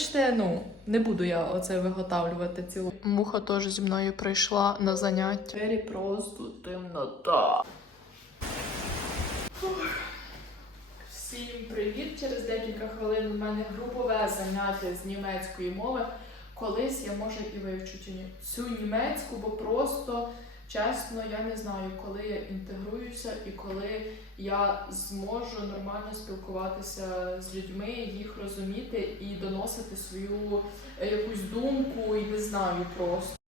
вибачте, ну не буду я оце виготовлювати цілу. Муха теж зі мною прийшла на заняття. Двері просто темнота. Всім привіт! Через декілька хвилин у мене групове заняття з німецької мови. Колись я може і вивчу цю німецьку, бо просто чесно я не знаю, коли я інтегруюся і коли я зможу нормально спілкуватися з людьми, їх розуміти і доносити свою е, якусь думку, і не знаю просто.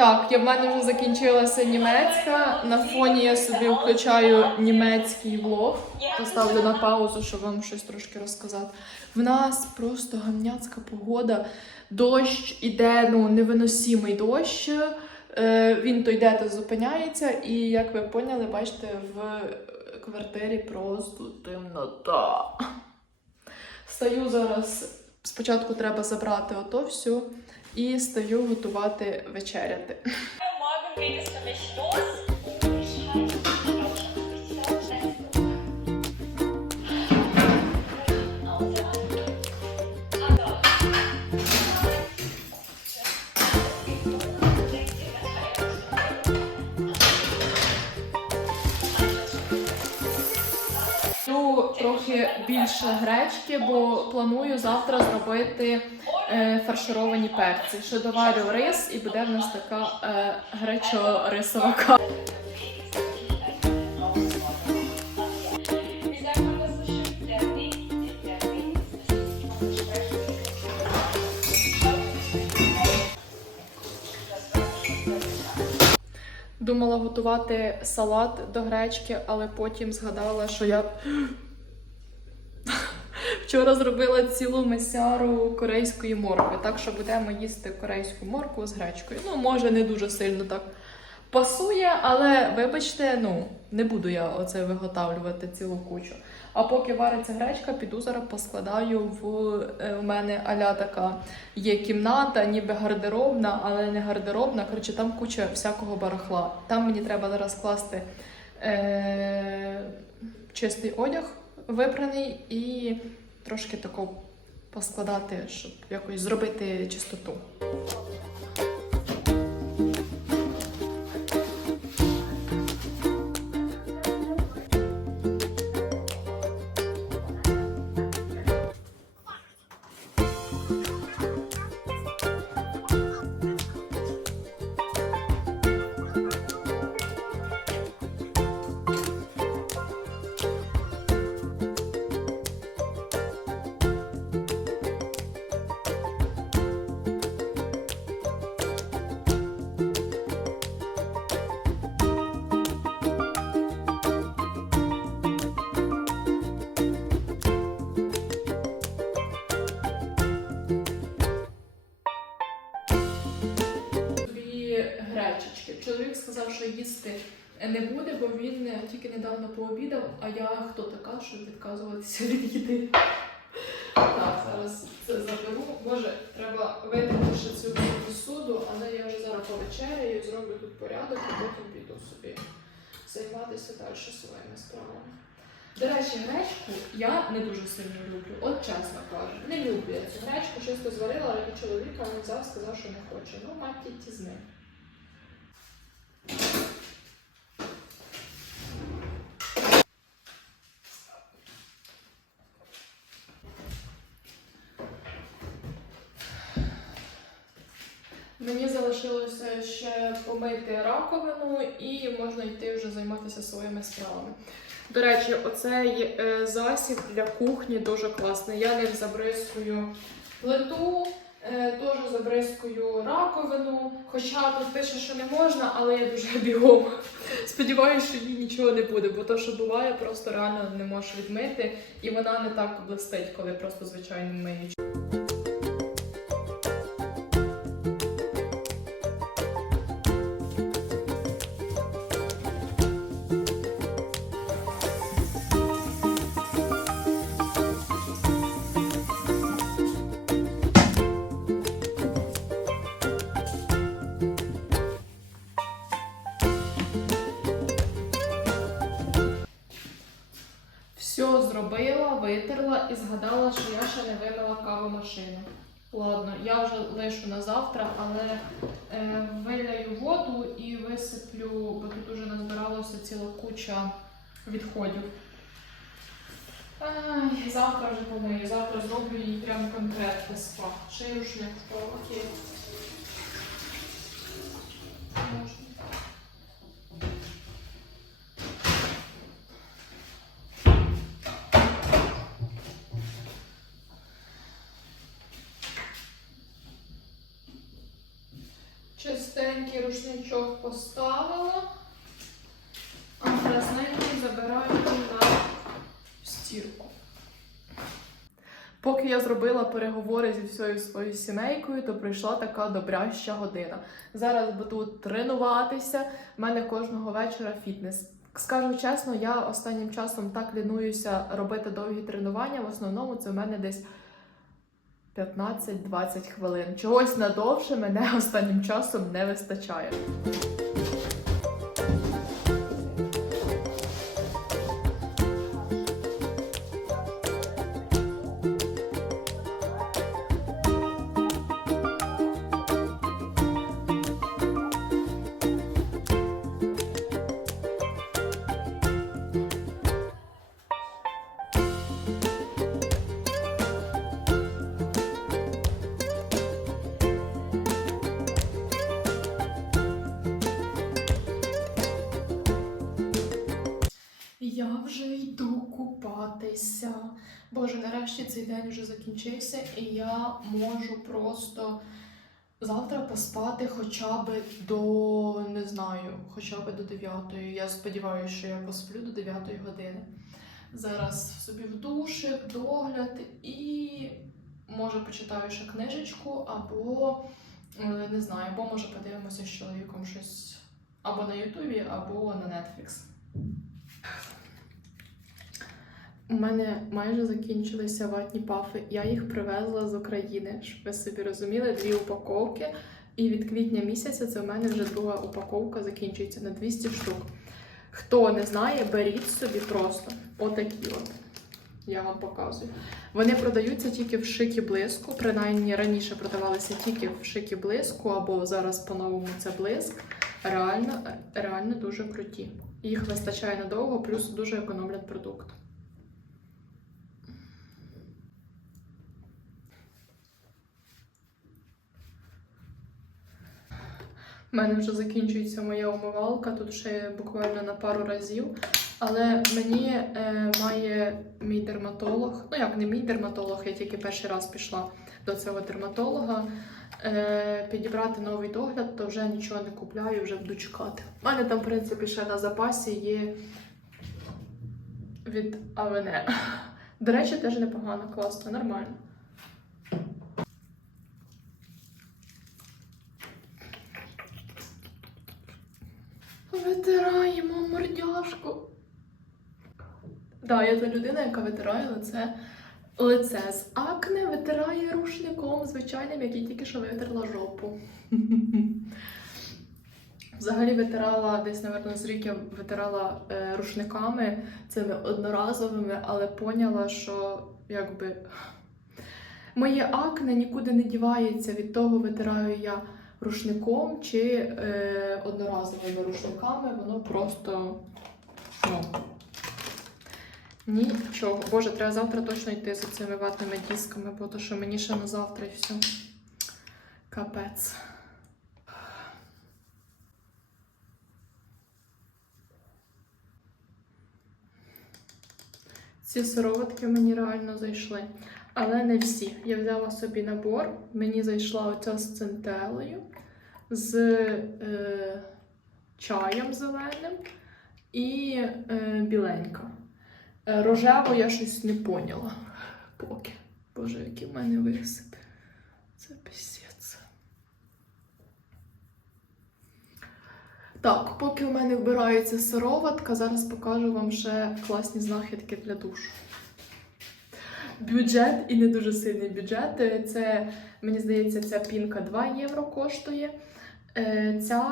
Так, я в мене вже закінчилася німецька. На фоні я собі включаю німецький влог. Поставлю на паузу, щоб вам щось трошки розказати. В нас просто гамняцька погода. Дощ іде, ну невиносимий дощ. Е, він то йде, то зупиняється. І як ви поняли, бачите, в квартирі просто темнота. Стаю зараз. Спочатку треба забрати ото все і стаю готувати вечеряти. Трохи більше гречки, бо планую завтра зробити фаршировані перці. Що доварю рис, і буде в нас така е, гречо-рисова кава. Думала готувати салат до гречки, але потім згадала, що я вчора зробила цілу месяру корейської моркви. Так що будемо їсти корейську моркву з гречкою. Ну, може, не дуже сильно так пасує, але вибачте, ну не буду я оце виготовлювати цілу кучу. А поки вариться гречка, піду зараз поскладаю в е, у мене аля така є кімната, ніби гардеробна, але не гардеробна. Коротше, там куча всякого барахла. Там мені треба зараз класти е- чистий одяг випраний і трошки тако поскладати, щоб якось зробити чистоту. Чоловік сказав, що їсти не буде, бо він тільки недавно пообідав, а я хто така, щоб відказуватися від їди. Так, зараз це заберу. Може, треба витрати ще цю посуду, але я вже зараз повечеряю, зроблю тут порядок і потім піду собі займатися далі своїми справами. До речі, гречку я не дуже сильно люблю, от чесно кажу. Не люблю я цю гречку, щось зварила, але від чоловіка він взяв, сказав, що не хоче. Ну, мать тільки з ним. Мені залишилося ще помити раковину і можна йти вже займатися своїми справами. До речі, оцей е, засіб для кухні дуже класний. Я ним забризкую плиту, е, теж забризкую раковину. Хоча тут пише, що не можна, але я дуже бігом. Сподіваюся, що їй нічого не буде, бо то, що буває, просто реально не можеш відмити, і вона не так блистить, коли просто звичайним миючим. Зробила, витерла і згадала, що я ще не вимила кавомашину. Ладно, я вже лишу на завтра, але е, виляю воду і висиплю, бо тут уже назбиралося ціла куча відходів. Ай, завтра вже помию, завтра зроблю їй прям конкретне спа. Рушник впав, окей. Чистенький рушничок поставила, а красненький забираю на стірку. Поки я зробила переговори зі всією своєю сімейкою, то прийшла така добряща година. Зараз буду тренуватися. У мене кожного вечора фітнес. Скажу чесно, я останнім часом так лінуюся робити довгі тренування. В основному це в мене десь 15-20 хвилин. Чогось надовше мене останнім часом не вистачає. Купатися. Боже, нарешті цей день вже закінчився, і я можу просто завтра поспати хоча б до не знаю, хоча б до 9. Я сподіваюся, що я посплю до 9 години. Зараз собі в душик, догляд і може почитаю ще книжечку, або е, не знаю, або може подивимося з чоловіком щось або на Ютубі, або на Netflix. У мене майже закінчилися ватні пафи. Я їх привезла з України, щоб ви собі розуміли, дві упаковки. І від квітня місяця це в мене вже друга упаковка закінчується на 200 штук. Хто не знає, беріть собі просто отакі от. Я вам показую. Вони продаються тільки в шикі блиску. Принаймні раніше продавалися тільки в шикі блиску, або зараз по-новому це блиск. Реально, реально дуже круті. Їх вистачає надовго, плюс дуже економлять продукт. У мене вже закінчується моя умивалка, тут ще буквально на пару разів. Але мені е, має мій дерматолог, ну як не мій дерматолог, я тільки перший раз пішла до цього дерматолога. Е, підібрати новий догляд, то вже нічого не купляю, вже буду чекати. У мене там, в принципі, ще на запасі є від Авене. До речі, теж непогано, класно, нормально. Витираємо мордяшку. Так, я та людина, яка витирає лице, лице з акне, витирає рушником звичайним, який тільки що витерла жопу. Взагалі витирала десь, напевно, з рік я витирала е, рушниками цими одноразовими, але поняла, що якби моє акне нікуди не дівається від того, витираю я рушником чи е, одноразовими рушниками, воно просто ну, нічого. Боже, треба завтра точно йти за цими ватними дисками, бо то що мені ще на завтра і все. Капець. Ці сироватки мені реально зайшли. Але не всі. Я взяла собі набор. Мені зайшла оця з центелею, з е, чаєм зеленим і е, біленька. Е, рожеву я щось не поняла. Поки. Боже, які в мене висипи. Це пісець. Так, поки в мене вбирається сироватка, зараз покажу вам ще класні знахідки для душу. Бюджет і не дуже сильний бюджет. Це, мені здається, ця пінка 2 євро коштує. Е, Ця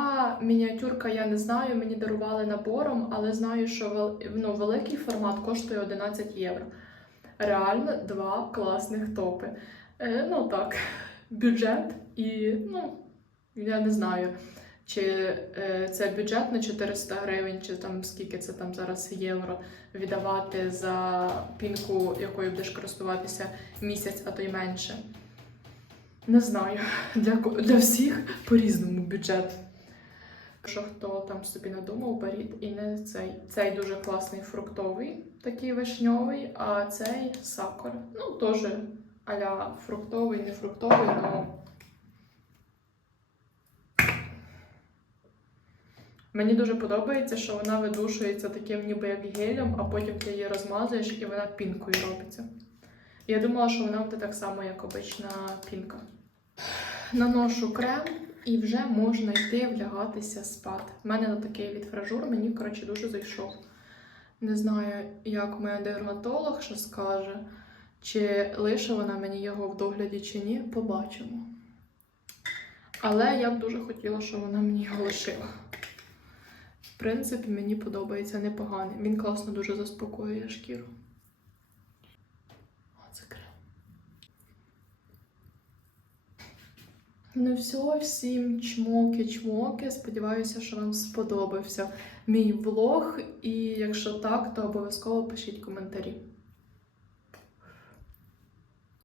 мініатюрка я не знаю, мені дарували набором, але знаю, що ну, великий формат коштує 11 євро. Реально два класних топи. Е, Ну так, бюджет і ну, я не знаю, чи е, це бюджет на 400 гривень, чи там скільки це там зараз євро віддавати за пінку, якою будеш користуватися місяць, а то й менше. Не знаю. Для, для всіх по-різному бюджет. Якщо хто там собі надумав, беріть і не цей. Цей дуже класний фруктовий, такий вишньовий, а цей сакур. Ну, теж аля фруктовий, не фруктовий, ну. Мені дуже подобається, що вона видушується таким ніби як гелем, а потім ти її розмазуєш і вона пінкою робиться. Я думала, що вона буде так само, як обична пінка. Наношу крем і вже можна йти влягатися спати. У мене на такий від фражур мені, коротше, дуже зайшов. Не знаю, як моя дерматолог що скаже, чи лише вона мені його в догляді, чи ні, побачимо. Але я б дуже хотіла, щоб вона мені його лишила. В принципі, мені подобається непоганий. Він класно дуже заспокоює шкіру. Оце крем. Ну все, всім чмоки-чмоки. Сподіваюся, що вам сподобався мій влог. І якщо так, то обов'язково пишіть коментарі.